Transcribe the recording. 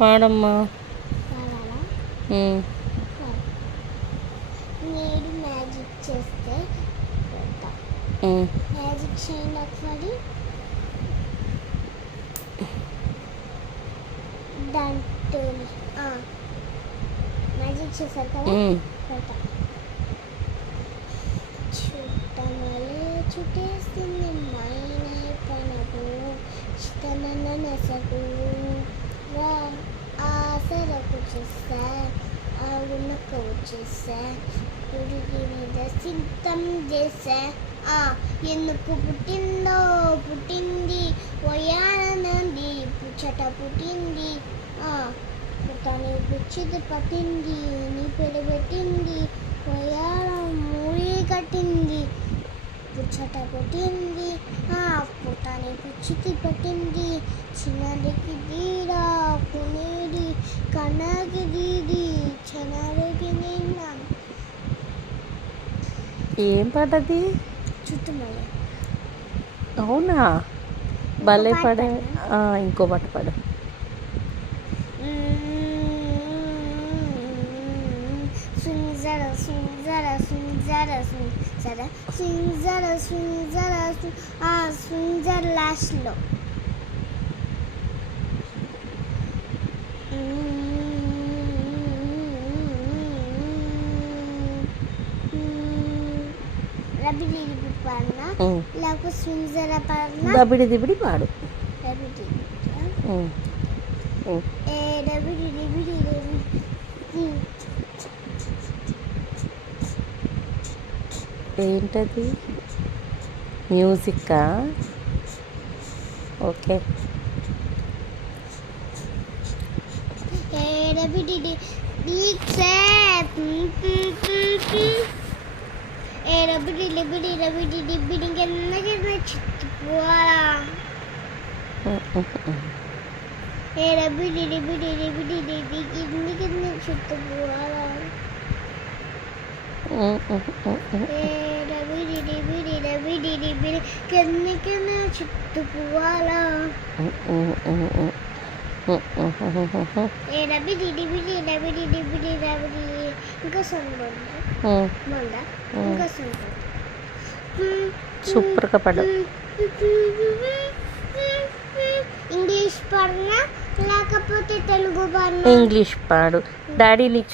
పాడమ్మా. నేను మ్యాజిక్ చేస్తే మ్యాజిక్ చేయండి ఒకసారి. దాంట్లో మ్యాజిక్ చేశారు కదా, చుట్టమలే చుట్టేస్తుంది మైనే పనకు ఇష్టమన్న నసకు రా ఆసరకు చేస్తా ఆగునకు వచ్చేసా ఉడికి మీద సిద్ధం చేసా. ఎందుకు పుట్టిందో పుట్టింది పోయానంది పుచ్చట పుట్టింది పుట్టని పుచ్చిది పట్టింది నీ పెడి పెట్టింది పోయారం మూడి కట్టింది పుచ్చట పుట్టింది పుట్టని పుచ్చిది పట్టింది చిన్నదికి దీరా కునేది కన్నకి దీది చిన్నదికి నిన్న. ఏం పాట అది? చుట్టుమలే. అవునా, భలే పాడే. ఇంకో పాట పాడు. సుంజర సుంజర సుంజర సుంజర సుంజర సుంజర సుంజర లాస్ట్లో రబిడి పాడినా లేకపోతే సుంజర పాడినా దబిడి దిబిడి పాడు. రబిడి రబిడి దిబిడి ఏంటది? మ్యూజిక్కా? ఓకే. చుట్టుకోవాలా ఇంకా సాంగ్ ఇంకా సాంగ్ సూపర్గా పాడు. ఇంగ్లీష్ పాడినా లేకపోతే తెలుగు పాడినా? ఇంగ్లీష్ పాడు. డాడీ నీకు